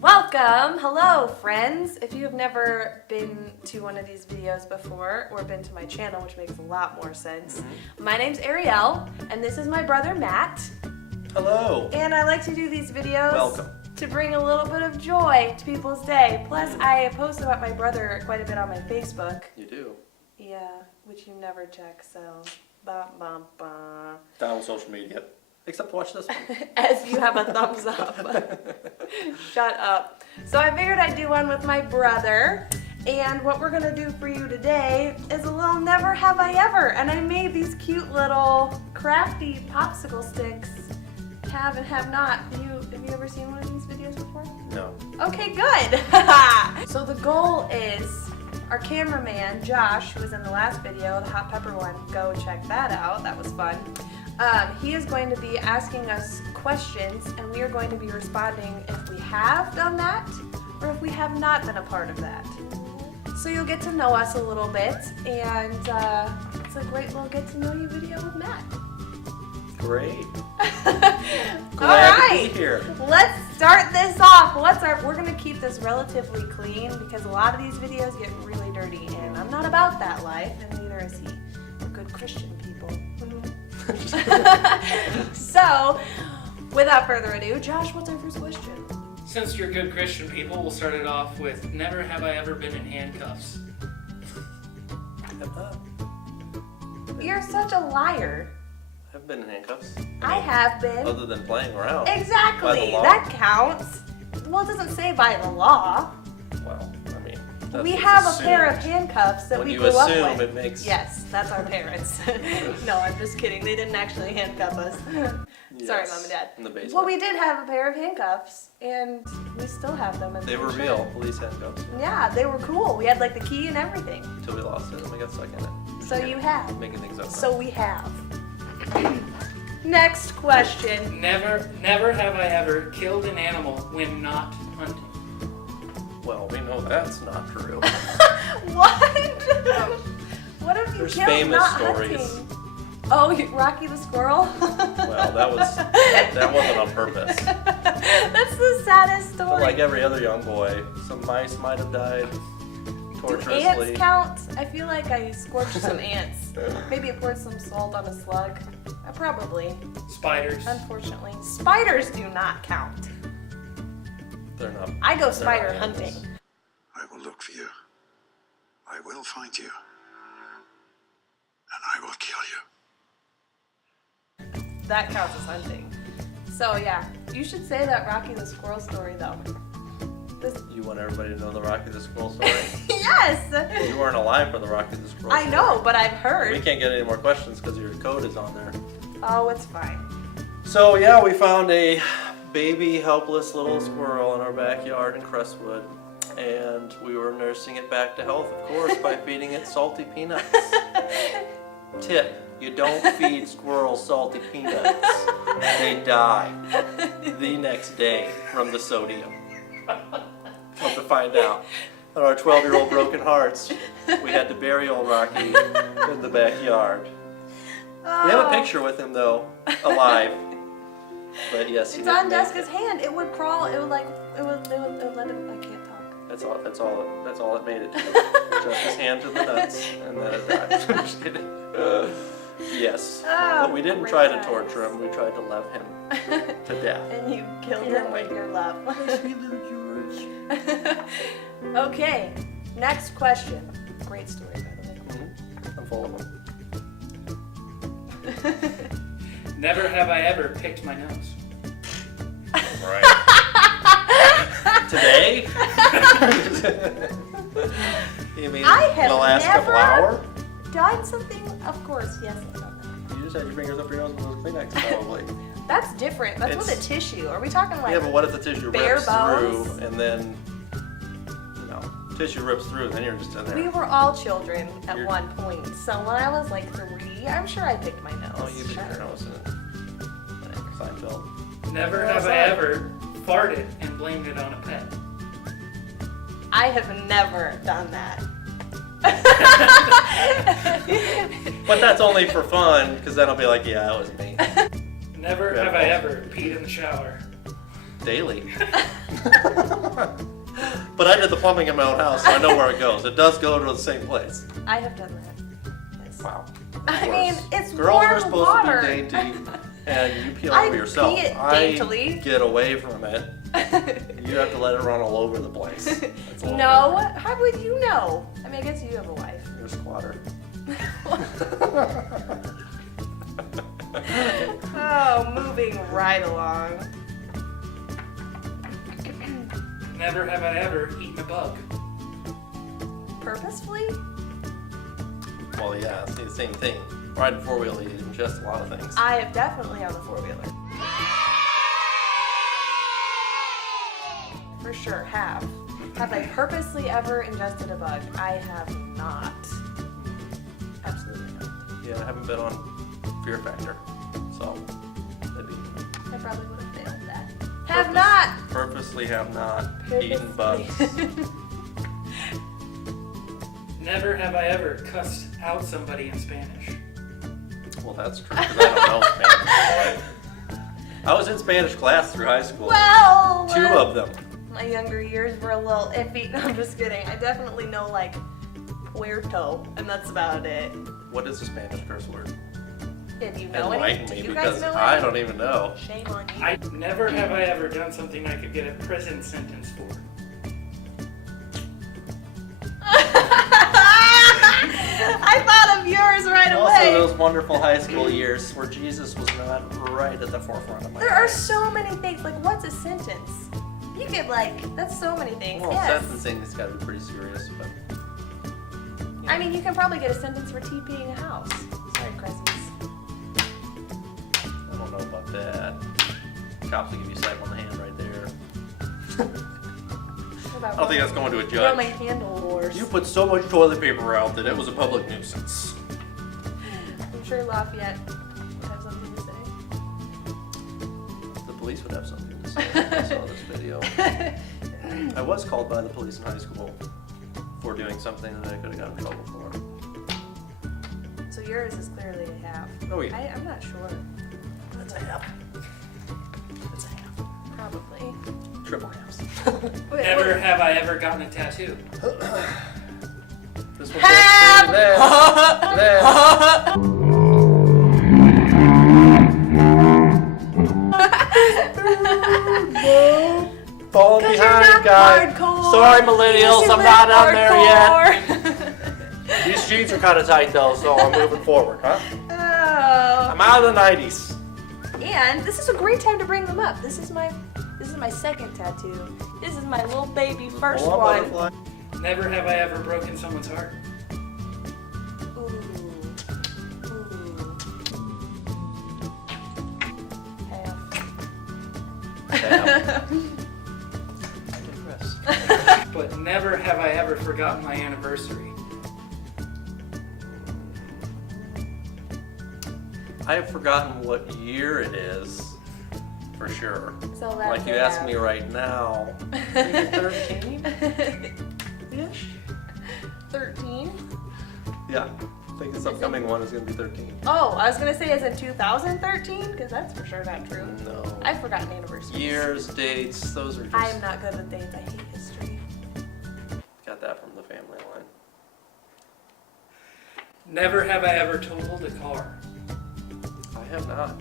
Welcome! Hello, friends! If you have never been to one of these videos before, or been to my channel, which makes a lot more sense, my name's Ariel, and this is my brother Matt. Hello! And I like to do these videos Welcome. to bring a little bit of joy to people's day. Plus, I post about my brother quite a bit on my Facebook. You do? Yeah, which you never check, so... Ba, ba, ba. Down on social media. Except watch this one. As you have a thumbs up. Shut up. So I figured I'd do one with my brother. And what we're gonna do for you today is a little never have I ever. And I made these cute little crafty popsicle sticks. Have and have not. Have you ever seen one of these videos before? No. Okay, good. So the goal is our cameraman, Josh, who was in the last video, the hot pepper one, go check that out. That was fun. He is going to be asking us questions, and we are going to be responding if we have done that or if we have not been a part of that. So you'll get to know us a little bit, and it's a great little get to know you video with Matt. Great. Glad to be here. Let's start this off. We're going to keep this relatively clean because a lot of these videos get really dirty, and I'm not about that life, and neither is he. We're good Christian people. So, without further ado, Josh, what's our first question? Since you're good Christian people, we'll start it off with never have I ever been in handcuffs. Have not. You're such a liar. I've been in handcuffs. I have been. Other than playing around. Exactly. By the law. That counts. Well, it doesn't say by the law. Well, I mean, that's We what's have a assumed. pair of handcuffs that When we you grew up assume, with. it makes... Yes, that's our parents. No, I'm just kidding. They didn't actually handcuff us. Sorry, Yes, Mom and Dad. in the basement. Well, we did have a pair of handcuffs, and we still have them. They were real police handcuffs. Yeah, they were cool. We had like the key and everything. Until we lost it and we got stuck in it. So you have. Making things up. So we have. Next question. Never have I ever killed an animal when not hunting. Well, we know that's not true. What? What if you There's killed famous not stories. hunting? Oh, Rocky the squirrel? Well, that wasn't on purpose. That's the saddest story. But like every other young boy, some mice might have died Do torturously. ants count? I feel like I scorched some ants. Maybe I poured some salt on a slug. Probably. Spiders. Unfortunately. Spiders do not count. They're not. I go they're spider not hunting. animals. I will look for you. I will find you. And I will kill you. That counts as hunting. So yeah, you should say that Rocky the squirrel story though. You want everybody to know the Rocky the Squirrel story? Yes! You weren't alive for the Rocky the Squirrel I story. know, but I've heard. We can't get any more questions because your code is on there. Oh, it's fine. So yeah, we found a baby helpless little squirrel in our backyard in Crestwood. And we were nursing it back to health, of course, by feeding it salty peanuts. Tip, you don't feed squirrels salty peanuts. They die the next day from the sodium. Come to find out. On our 12-year-old broken hearts, we had to bury old Rocky in the backyard. We have a picture with him though, alive. But yes, he It's didn't on make Deska's it. hand. It would crawl. It would let him. I can't talk. That's all it made it to. Just his hand to the nuts, and then it died. I'm just kidding. Yes. Oh, But we didn't try to great torture him, we tried to love him to death. And you killed him with your love. Okay, next question. Great story, by the way. I'm full of them. Never have I ever picked my nose. Right. Today? You mean I have the last never- couple hours? Done something? Of course, yes, I've done that. You just had your fingers up your nose with those Kleenex, probably. That's different. That's with a It's- tissue. Are we talking like? Yeah, but what if the tissue bare rips bones? through, and then, tissue rips through, and then you're just in there. We were all children at You're- one point. So when I was like 3, I'm sure I picked my nose. Oh, you picked your nose in Seinfeld. Never have I ever farted and blamed it on a pet. I have never done that. But that's only for fun, because then I'll be like, yeah, that was me. Never Yeah, have I balls. ever peed in the shower. Daily. But I did the plumbing in my own house, so I know where it goes. It does go to the same place. I have done that. Yes. Wow. I mean, it's Girls warm are supposed water. to be dainty, and you pee all I over yourself. pee it I daintily. get away from it. You have to let it run all over the place. That's a little No, different. how would you know? I mean, I guess you have a wife. You're a squatter. Oh, moving right along. Never have I ever eaten a bug. Purposefully? Well, yeah, it's the same thing. Riding four-wheeler, you ingest a lot of things. I have definitely on the four-wheeler. For sure, have. Have I purposely ever ingested a bug? I have not. Absolutely not. Yeah, I haven't been on Fear Factor, so maybe I probably would have failed that. Have not! purposely have not eaten Purposely. bugs. Never have I ever cussed out somebody in Spanish. Well, that's true, 'cause I don't know Spanish. I was in Spanish class through high school. Well, 2 of them. my younger years were a little iffy. No, I'm just kidding. I definitely know like Puerto, and that's about it. What is a Spanish curse word? If you know Enlighten any, me, do you guys because know I any? don't even know. Shame on you. I never have I ever done something I could get a prison sentence for. I thought of yours right Also, away. those wonderful high school years where Jesus was not right at the forefront of my There are life. so many things. Like, what's a sentence? You could that's so many things. Well, Yes. sentencing has got to be pretty serious, but I mean, you can probably get a sentence for TPing a house. Sorry, Christmas. I don't know about that. Cops will give you a slap on the hand right there. What about I don't think that's going to a Roman judge. candle wars? You put so much toilet paper out that it was a public nuisance. I'm sure Lafayette would have something to say. The police would have something to say if they saw this video. I was called by the police in high school for doing something that I could have gotten in trouble for. So yours is clearly a half. Oh, yeah. I'm not sure. That's a half. That's a half. Probably. Triple halves. Wait, Never wait. have I ever gotten a tattoo. This one's Have! Falling 'Cause you're behind, not guys. hardcore. Sorry, millennials, You I'm not on there yet. hardcore. These jeans are kind of tight though, so I'm moving forward, huh? Oh. I'm out of the 90s. And this is a great time to bring them up. This is my second tattoo. This is my little baby first Hold on, one. butterfly. Never have I ever broken someone's heart. Ooh. Ooh. Half. I digress. But never have I ever forgotten my anniversary. I have forgotten what year it is, for sure. So that's Like you a ask half. me right now, maybe 13-ish? 13? Yeah, I think this upcoming one is going to be 13. Oh, I was gonna say is it 2013? Because that's for sure not true. No. I've forgotten anniversaries. Years, dates, those are just... I am not good with dates. I hate history. Got that from the family line. Never have I ever totaled a car. I have not.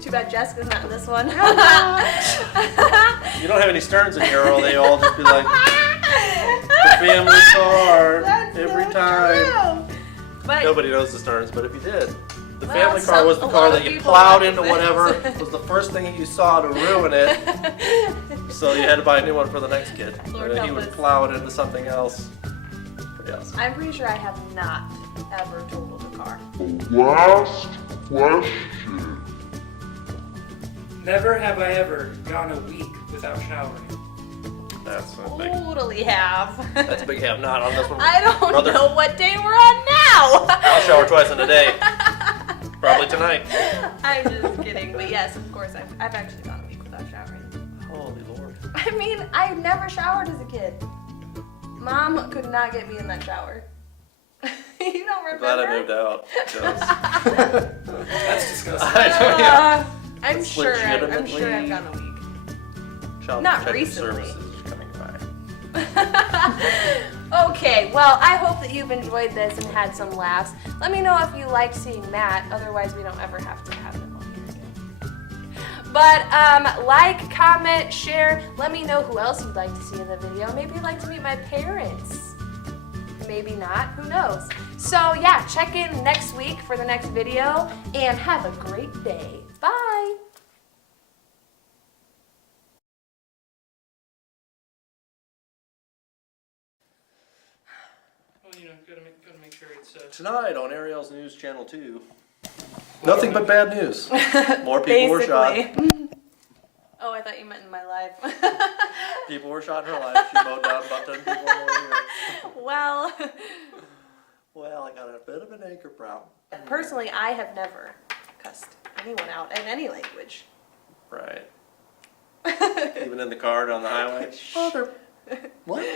Too bad Jessica's not in this one. You don't have any Sterns in here, or they all just be like, the family car, That's every so time. true. But Nobody knows the Sterns, but if you did, the Well, family car was the a car lot that of you people plowed into recognize whatever it. was the first thing that you saw to ruin it. So you had to buy a new one for the next kid. Lord And then he help would us. plow it into something else. Pretty awesome. I'm pretty sure I have not ever totaled a car. Last question. Never have I ever gone a week without showering. That's a big, Totally have. that's a big have not on this one. I don't brother. know what day we're on now. I'll shower twice in a day. Probably tonight. I'm just kidding, but yes, of course, I've actually gone a week without showering. Holy Lord. I mean, I never showered as a kid. Mom could not get me in that shower. You don't I'm remember? glad I moved out. 'cause That's disgusting. I don't, yeah. I'm It's sure. I'm sure legitimately- I've gone a week. Child Not Protective recently. Services is coming by. Okay, well, I hope that you've enjoyed this and had some laughs. Let me know if you like seeing Matt, otherwise we don't ever have to have him on here again. But like, comment, share, let me know who else you'd like to see in the video. Maybe you'd like to meet my parents. Maybe not, who knows? So yeah, check in next week for the next video, and have a great day. Bye! Well, you know, gotta make sure it's. Tonight on Ariel's News Channel 2. Nothing but bad news. More people were shot. Oh, I thought you meant in my life. People were shot in her life. She mowed down about 10 people over here. Well, Well, I got a bit of an anger problem. personally, I have never cussed anyone out in any language. Right. Even in the car down the highway. Mother. What?